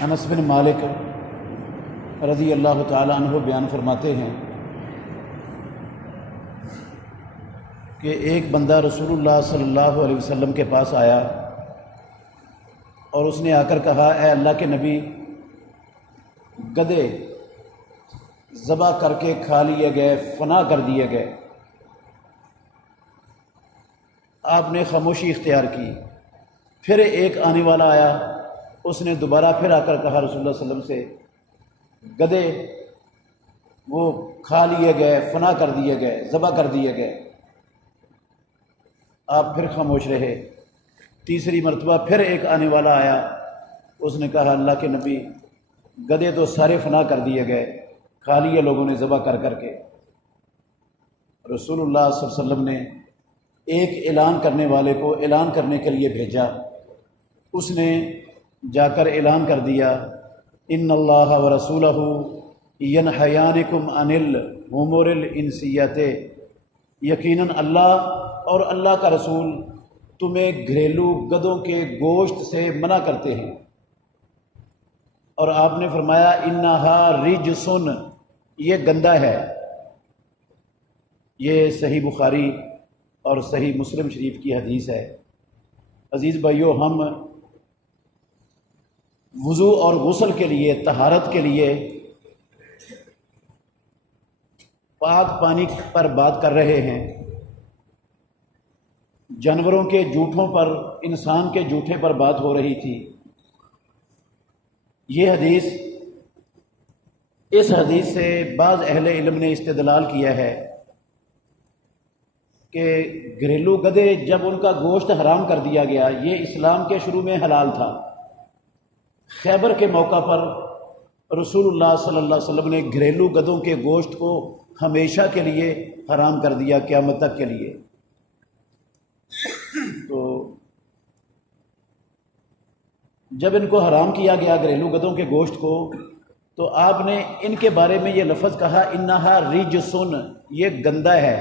انس بن مالک رضی اللہ تعالی عنہ بیان فرماتے ہیں کہ ایک بندہ رسول اللہ صلی اللہ علیہ وسلم کے پاس آیا اور اس نے آ کر کہا، اے اللہ کے نبی، گدھے ذبح کر کے کھا لیے گئے، فنا کر دیے گئے۔ آپ نے خاموشی اختیار کی۔ پھر ایک آنے والا آیا، اس نے دوبارہ پھر آ کر کہا رسول اللہ صلی اللہ علیہ وسلم سے، گدھے وہ کھا لیے گئے، فنا کر دیے گئے، ذبح کر دیے گئے۔ آپ پھر خاموش رہے۔ تیسری مرتبہ پھر ایک آنے والا آیا، اس نے کہا، اللہ کے نبی، گدھے تو سارے فنا کر دیے گئے، کھا لیے لوگوں نے ذبح کر کر کے۔ رسول اللہ صلی اللہ علیہ وسلم نے ایک اعلان کرنے والے کو اعلان کرنے کے لیے بھیجا۔ اس نے جا کر اعلان کر دیا، ان اللہ ورسولہ ینہیانکم عن الامور الانسیۃ، یقیناً اللہ اور اللہ کا رسول تمہیں گھریلو گدھوں کے گوشت سے منع کرتے ہیں۔ اور آپ نے فرمایا، انہا رجسن، یہ گندہ ہے۔ یہ صحیح بخاری اور صحیح مسلم شریف کی حدیث ہے۔ عزیز بھائیو، ہم وضو اور غسل کے لیے، طہارت کے لیے پاک پانی پر بات کر رہے ہیں۔ جانوروں کے جھوٹوں پر، انسان کے جھوٹے پر بات ہو رہی تھی۔ یہ حدیث، اس حدیث سے بعض اہل علم نے استدلال کیا ہے کہ گھریلو گدھے جب ان کا گوشت حرام کر دیا گیا، یہ اسلام کے شروع میں حلال تھا۔ خیبر کے موقع پر رسول اللہ صلی اللہ علیہ وسلم نے گھریلو گدھوں کے گوشت کو ہمیشہ کے لیے حرام کر دیا، قیامت تک کے لیے۔ تو جب ان کو حرام کیا گیا، گھریلو گدھوں کے گوشت کو، تو آپ نے ان کے بارے میں یہ لفظ کہا، انہا رجسن، یہ گندہ ہے۔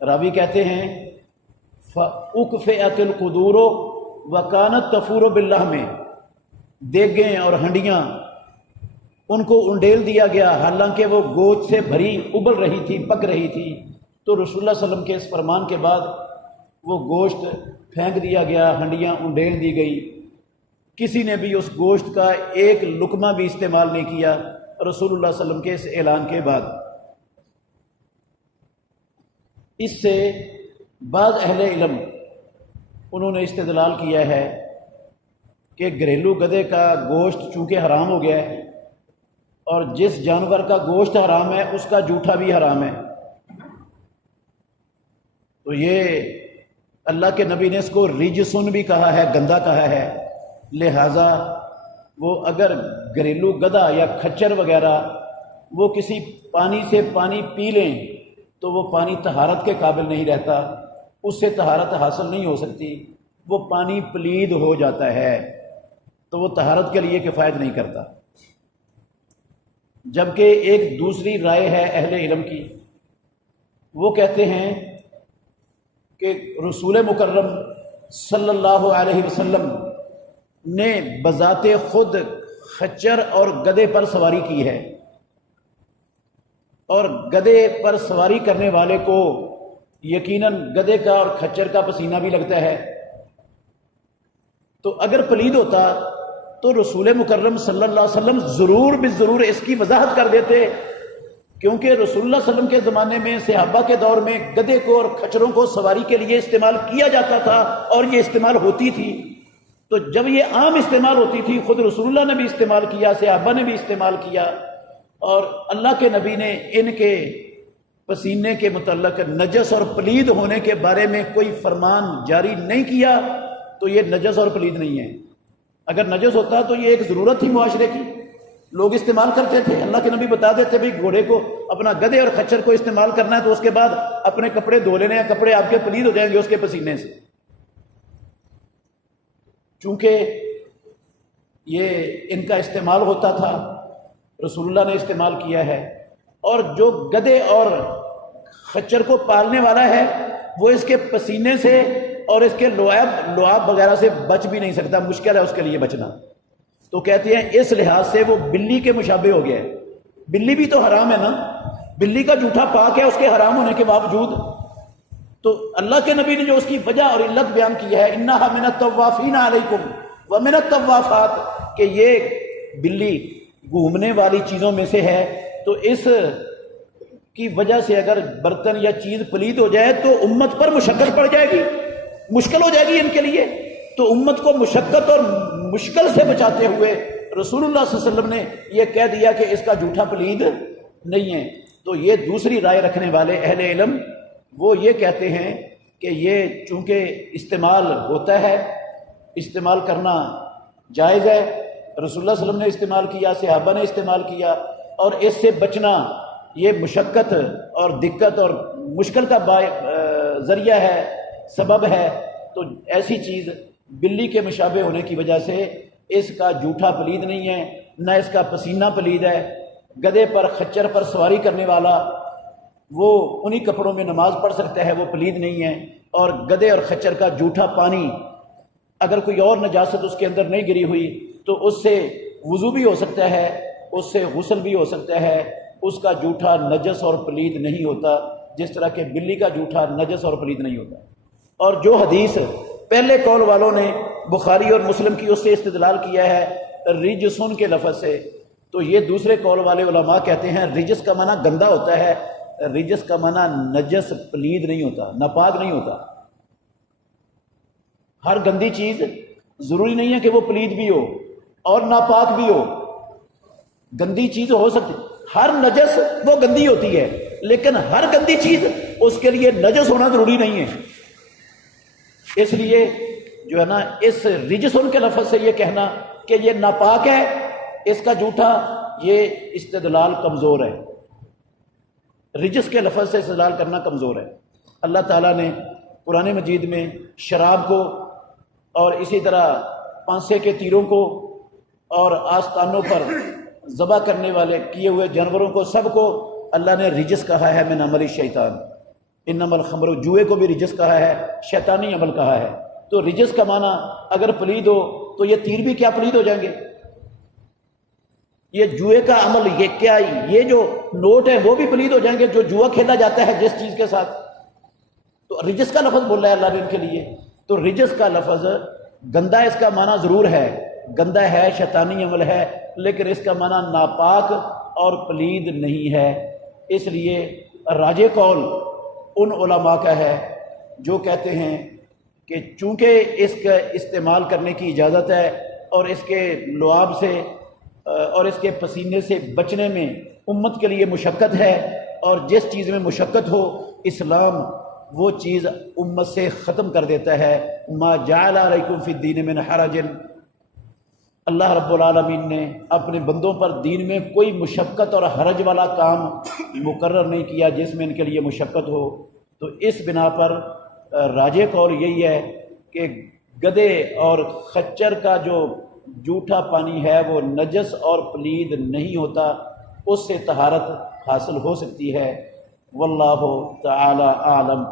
راوی کہتے ہیں، فَأُكْفِئَتِ الْقُدُورُ وَكَانَتْ تَفُورُ بِاللَّحْمِ، دیگیں اور ہنڈیاں ان کو انڈیل دیا گیا، حالانکہ وہ گوشت سے بھری ابل رہی تھی، پک رہی تھی۔ تو رسول اللہ صلی اللہ علیہ وسلم کے اس فرمان کے بعد وہ گوشت پھینک دیا گیا، ہنڈیاں انڈیل دی گئی۔ کسی نے بھی اس گوشت کا ایک لقمہ بھی استعمال نہیں کیا رسول اللہ صلی اللہ علیہ وسلم کے اس اعلان کے بعد۔ اس سے بعض اہل علم انہوں نے استدلال کیا ہے کہ گھریلو گدھے کا گوشت چونکہ حرام ہو گیا ہے، اور جس جانور کا گوشت حرام ہے اس کا جھوٹا بھی حرام ہے، تو یہ اللہ کے نبی نے اس کو رجسن بھی کہا ہے، گندہ کہا ہے۔ لہٰذا وہ اگر گھریلو گدھا یا کھچر وغیرہ وہ کسی پانی سے پانی پی لیں تو وہ پانی طہارت کے قابل نہیں رہتا، اس سے طہارت حاصل نہیں ہو سکتی، وہ پانی پلید ہو جاتا ہے، تو وہ طہارت کے لیے کفایت نہیں کرتا۔ جبکہ ایک دوسری رائے ہے اہل علم کی، وہ کہتے ہیں کہ رسول مکرم صلی اللہ علیہ وسلم نے بذات خود خچر اور گدھے پر سواری کی ہے، اور گدھے پر سواری کرنے والے کو یقیناً گدھے کا اور خچر کا پسینہ بھی لگتا ہے۔ تو اگر پلید ہوتا تو رسول مکرم صلی اللہ علیہ وسلم ضرور بالضرور اس کی وضاحت کر دیتے، کیونکہ رسول اللہ صلی اللہ علیہ وسلم کے زمانے میں، صحابہ کے دور میں، گدھے کو اور خچروں کو سواری کے لیے استعمال کیا جاتا تھا، اور یہ استعمال ہوتی تھی۔ تو جب یہ عام استعمال ہوتی تھی، خود رسول اللہ نے بھی استعمال کیا، صحابہ نے بھی استعمال کیا، اور اللہ کے نبی نے ان کے پسینے کے متعلق نجس اور پلید ہونے کے بارے میں کوئی فرمان جاری نہیں کیا، تو یہ نجس اور پلید نہیں ہے۔ اگر نجس ہوتا تو یہ ایک ضرورت تھی معاشرے کی، لوگ استعمال کرتے تھے۔ اللہ کے نبی بتا دیتے بھی گھوڑے کو، اپنا گدھے اور خچر کو استعمال کرنا ہے تو اس کے بعد اپنے کپڑے دھو لینے ہیں، کپڑے آپ کے پلید ہو جائیں گے اس کے پسینے سے۔ چونکہ یہ ان کا استعمال ہوتا تھا، رسول اللہ نے استعمال کیا ہے، اور جو گدھے اور خچر کو پالنے والا ہے وہ اس کے پسینے سے اور اس کے لعاب وغیرہ سے بچ بھی نہیں سکتا، مشکل ہے اس کے لیے بچنا۔ تو کہتے ہیں اس لحاظ سے وہ بلی کے مشابہ ہو گیا ہے۔ بلی بھی تو حرام ہے نا، بلی کا جھوٹا پاک ہے اس کے حرام ہونے کے باوجود۔ تو اللہ کے نبی نے جو اس کی وجہ اور علت بیان کی ہے، انہا من الطوافین علیکم ومن الطوافات، کہ یہ بلی گھومنے والی چیزوں میں سے ہے، تو اس کی وجہ سے اگر برتن یا چیز پلید ہو جائے تو امت پر مشقت پڑ جائے گی، مشکل ہو جائے گی ان کے لیے۔ تو امت کو مشقت اور مشکل سے بچاتے ہوئے رسول اللہ صلی اللہ علیہ وسلم نے یہ کہہ دیا کہ اس کا جھوٹا پلید نہیں ہے۔ تو یہ دوسری رائے رکھنے والے اہل علم وہ یہ کہتے ہیں کہ یہ چونکہ استعمال ہوتا ہے، استعمال کرنا جائز ہے، رسول اللہ صلی اللہ علیہ وسلم نے استعمال کیا، صحابہ نے استعمال کیا، اور اس سے بچنا یہ مشقت اور دقت اور مشکل کا ذریعہ ہے، سبب ہے۔ تو ایسی چیز بلی کے مشابہ ہونے کی وجہ سے اس کا جھوٹا پلید نہیں ہے، نہ اس کا پسینہ پلید ہے۔ گدھے پر خچر پر سواری کرنے والا وہ انہی کپڑوں میں نماز پڑھ سکتا ہے، وہ پلید نہیں ہے۔ اور گدھے اور خچر کا جھوٹا پانی، اگر کوئی اور نجاست اس کے اندر نہیں گری ہوئی تو اس سے وضو بھی ہو سکتا ہے، اس سے غسل بھی ہو سکتا ہے، اس کا جھوٹا نجس اور پلید نہیں ہوتا، جس طرح کہ بلی کا جھوٹا نجس اور پلید نہیں ہوتا۔ اور جو حدیث پہلے قول والوں نے بخاری اور مسلم کی اس سے استدلال کیا ہے رجسن کے لفظ سے، تو یہ دوسرے قول والے علماء کہتے ہیں رجس کا معنی گندا ہوتا ہے، رجس کا معنی نجس پلید نہیں ہوتا، ناپاک نہیں ہوتا۔ ہر گندی چیز ضروری نہیں ہے کہ وہ پلید بھی ہو اور ناپاک بھی ہو، گندی چیز ہو سکتی، ہر نجس وہ گندی ہوتی ہے، لیکن ہر گندی چیز اس کے لیے نجس ہونا ضروری نہیں ہے۔ اس لیے جو ہے نا اس رجسن کے لفظ سے یہ کہنا کہ یہ ناپاک ہے، اس کا جھوٹا، یہ استدلال کمزور ہے، رجس کے لفظ سے استدلال کرنا کمزور ہے۔ اللہ تعالیٰ نے قرآن مجید میں شراب کو اور اسی طرح پانسے کے تیروں کو اور آستانوں پر ذبح کرنے والے کیے ہوئے جانوروں کو، سب کو اللہ نے رجس کہا ہے، من عمل الشیطان، انما الخمر، جوئے کو بھی رجس کہا ہے، شیطانی عمل کہا ہے۔ تو رجس کا معنی اگر پلید ہو تو یہ تیر بھی کیا پلید ہو جائیں گے؟ یہ جوئے کا عمل، یہ کیا، یہ جو نوٹ ہے وہ بھی پلید ہو جائیں گے، جو جوا کھیلا جاتا ہے جس چیز کے ساتھ۔ تو رجس کا لفظ بولا ہے اللہ نے ان کے لیے۔ تو رجس کا لفظ گندا، اس کا معنی ضرور ہے، گندا ہے، شیطانی عمل ہے، لیکن اس کا معنی ناپاک اور پلید نہیں ہے۔ اس لیے راجح قول ان علماء کا ہے جو کہتے ہیں کہ چونکہ اس کا استعمال کرنے کی اجازت ہے اور اس کے لعاب سے اور اس کے پسینے سے بچنے میں امت کے لیے مشقت ہے، اور جس چیز میں مشقت ہو اسلام وہ چیز امت سے ختم کر دیتا ہے۔ ما جعل علیکم فی الدین من حرج، اللہ رب العالمین نے اپنے بندوں پر دین میں کوئی مشقت اور حرج والا کام مقرر نہیں کیا جس میں ان کے لیے مشقت ہو۔ تو اس بنا پر راجح قول یہی ہے کہ گدھے اور خچر کا جو جھوٹا پانی ہے وہ نجس اور پلید نہیں ہوتا، اس سے طہارت حاصل ہو سکتی ہے۔ واللہ تعالی اعلم۔